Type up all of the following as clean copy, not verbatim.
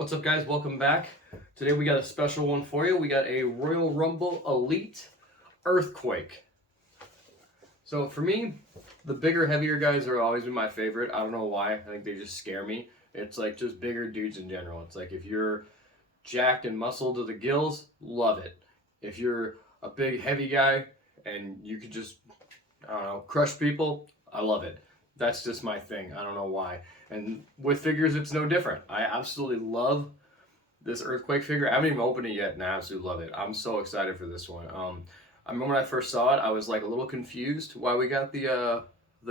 What's up, guys? Welcome back. Today we got a special one for you. We got a Royal Rumble Elite Earthquake. So for me, the bigger, heavier guys are always been my favorite. I don't know why. I think they just scare me. It's like just bigger dudes in general. It's like if you're jacked and muscled to the gills, love it. If you're a big, heavy guy and you could just, I don't know, crush people, I love it. That's just my thing. I don't know why. And with figures, it's no different. I absolutely love this Earthquake figure. I haven't even opened it yet, and I absolutely love it. I'm so excited for this one. I remember when I first saw it, I was like a little confused why we got the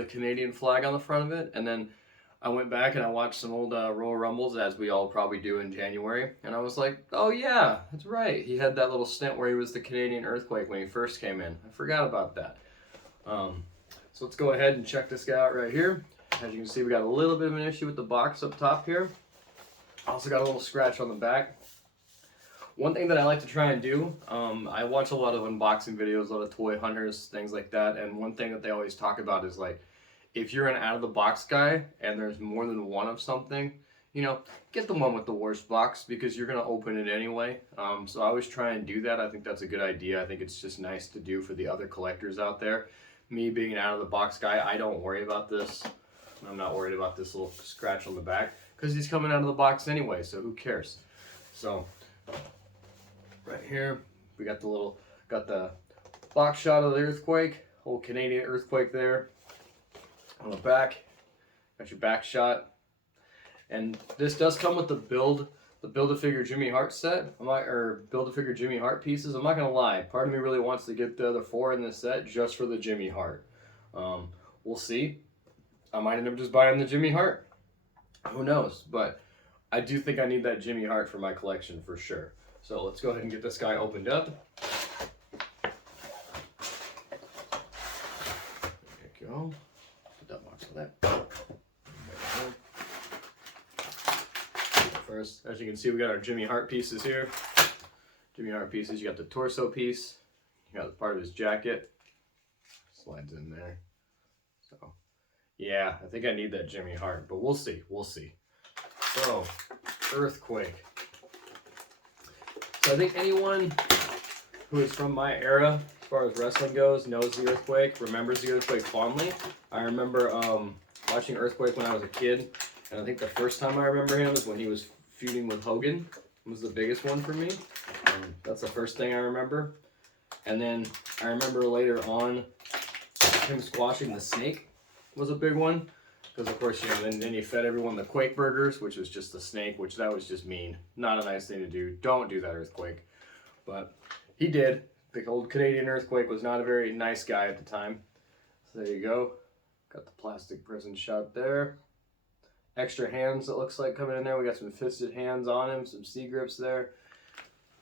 Canadian flag on the front of it, and then I went back and I watched some old Royal Rumbles, as we all probably do in January, and I was like, oh yeah, that's right. He had that little stint where he was the Canadian Earthquake when he first came in. I forgot about that. So let's go ahead and check this guy out right here. As you can see, we got a little bit of an issue with the box up top here. Also got a little scratch on the back. One thing that I like to try and do, I watch a lot of unboxing videos, a lot of toy hunters, things like that, and one thing that they always talk about is like, if you're an out-of-the-box guy and there's more than one of something, you know, get the one with the worst box because you're going to open it anyway. So I always try and do that. I think that's a good idea. I think it's just nice to do for the other collectors out there. Me being an out-of-the-box guy, I don't worry about this. I'm not worried about this little scratch on the back because he's coming out of the box anyway, so who cares? So right here, we got the box shot of the Earthquake, old Canadian Earthquake there. On the back, got your back shot. And this does come with the Build-A-Figure Jimmy Hart set, or Build-A-Figure Jimmy Hart pieces. I'm not gonna lie, part of me really wants to get the other 4 in this set just for the Jimmy Hart. We'll see. I might end up just buying the Jimmy Hart. Who knows? But I do think I need that Jimmy Hart for my collection for sure. So let's go ahead and get this guy opened up. There you go. Put that box on that. First, as you can see, we got our Jimmy Hart pieces here. Jimmy Hart pieces. You got the torso piece. You got part of his jacket. Slides in there. So, yeah, I think I need that Jimmy Hart, but we'll see. We'll see. So, Earthquake. So I think anyone who is from my era, as far as wrestling goes, knows the Earthquake, remembers the Earthquake fondly. I remember watching Earthquake when I was a kid, and I think the first time I remember him is when he was feuding with Hogan. It was the biggest one for me. That's the first thing I remember. And then I remember later on him squashing the Snake was a big one. Because of course, you know, then he fed everyone the Quake burgers, which was just the Snake, which that was just mean. Not a nice thing to do. Don't do that, Earthquake. But he did. The old Canadian Earthquake was not a very nice guy at the time. So there you go. Got the plastic prison shot there. Extra hands, it looks like, coming in there. We got some fisted hands on him, some C-grips there.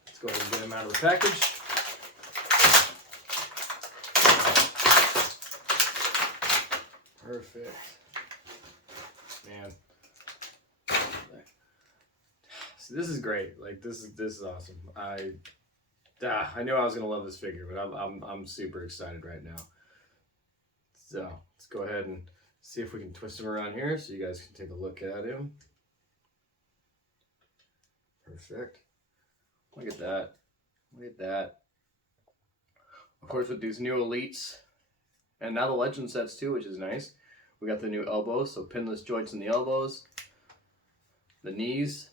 Let's go ahead and get him out of the package. Perfect. Man. So this is great. Like this is awesome. I knew I was gonna love this figure, but I'm super excited right now. So let's go ahead and see if we can twist him around here so you guys can take a look at him. Perfect. Look at that. Look at that. Of course, with these new elites, and now the legend sets too, which is nice. We got the new elbows, so pinless joints in the elbows, the knees.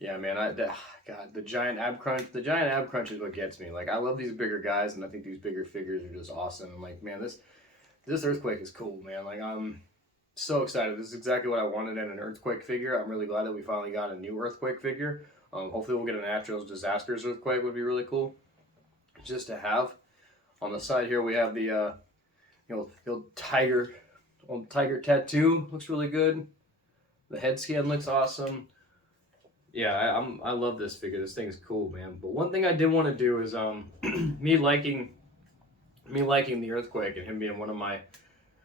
Yeah, man, God, the giant ab crunch. The giant ab crunch is what gets me. Like, I love these bigger guys, and I think these bigger figures are just awesome. And like, man, this Earthquake is cool, man. Like, I'm so excited. This is exactly what I wanted in an Earthquake figure. I'm really glad that we finally got a new Earthquake figure. Hopefully we'll get a Natural Disasters Earthquake. Would be really cool just to have. On the side here, we have the the old tiger tattoo. Looks really good. The head scan looks awesome. Yeah, I love this figure. This thing is cool, man. But one thing I did want to do is me liking the Earthquake and him being one of my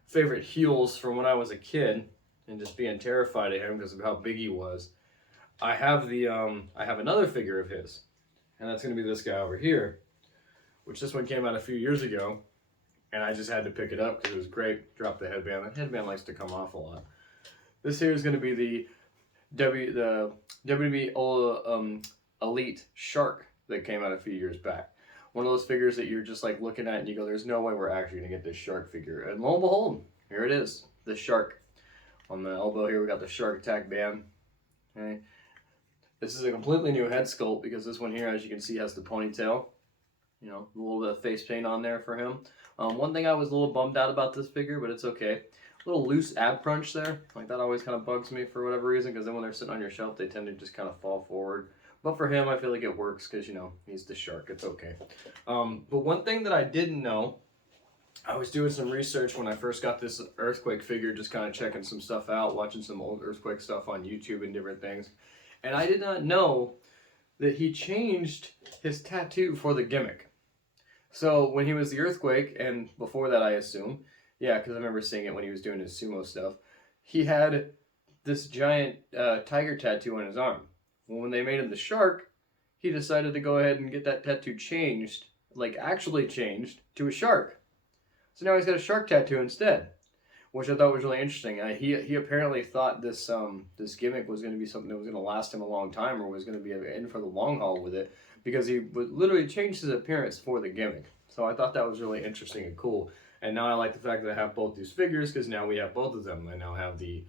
favorite heels from when I was a kid, and just being terrified of him because of how big he was. I have another figure of his, and that's gonna be this guy over here, which this one came out a few years ago, and I just had to pick it up because it was great. Drop the headband. The headband likes to come off a lot. This here is going to be the the WWE Elite Shark that came out a few years back. One of those figures that you're just like looking at and you go, there's no way we're actually going to get this shark figure. And lo and behold, here it is, the shark. On the elbow here, we got the Shark Attack band. Okay. This is a completely new head sculpt because this one here, as you can see, has the ponytail. You know, a little bit of face paint on there for him. One thing I was a little bummed out about this figure, but it's okay. A little loose ab crunch there. Like, that always kind of bugs me for whatever reason, because then when they're sitting on your shelf, they tend to just kind of fall forward. But for him, I feel like it works because, you know, he's the shark. It's okay. But one thing that I didn't know, I was doing some research when I first got this Earthquake figure, just kind of checking some stuff out, watching some old Earthquake stuff on YouTube and different things. And I did not know that he changed his tattoo for the gimmick. So when he was the Earthquake, and before that I assume, yeah, because I remember seeing it when he was doing his sumo stuff, he had this giant tiger tattoo on his arm. Well, when they made him the shark, he decided to go ahead and get that tattoo changed, like actually changed, to a shark. So now he's got a shark tattoo instead, which I thought was really interesting. He apparently thought this this gimmick was going to be something that was going to last him a long time, or was going to be in for the long haul with it, because he would literally change his appearance for the gimmick. So I thought that was really interesting and cool. And now I like the fact that I have both these figures, because now we have both of them. I now have the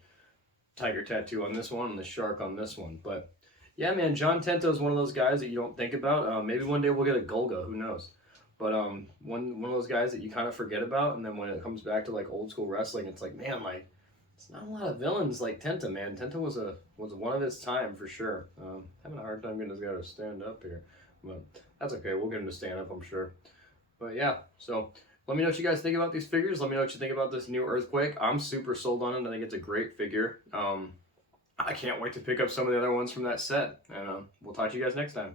tiger tattoo on this one and the shark on this one. But yeah, man, John Tento is one of those guys that you don't think about. Maybe one day we'll get a Golga, who knows? But one of those guys that you kind of forget about, and then when it comes back to like old school wrestling, it's like, man, like, it's not a lot of villains like Tenta, man. Tenta was one of his time for sure. Having a hard time getting this guy to stand up here, but that's okay. We'll get him to stand up, I'm sure. But yeah, so let me know what you guys think about these figures. Let me know what you think about this new Earthquake. I'm super sold on it. I think it's a great figure. I can't wait to pick up some of the other ones from that set, and we'll talk to you guys next time.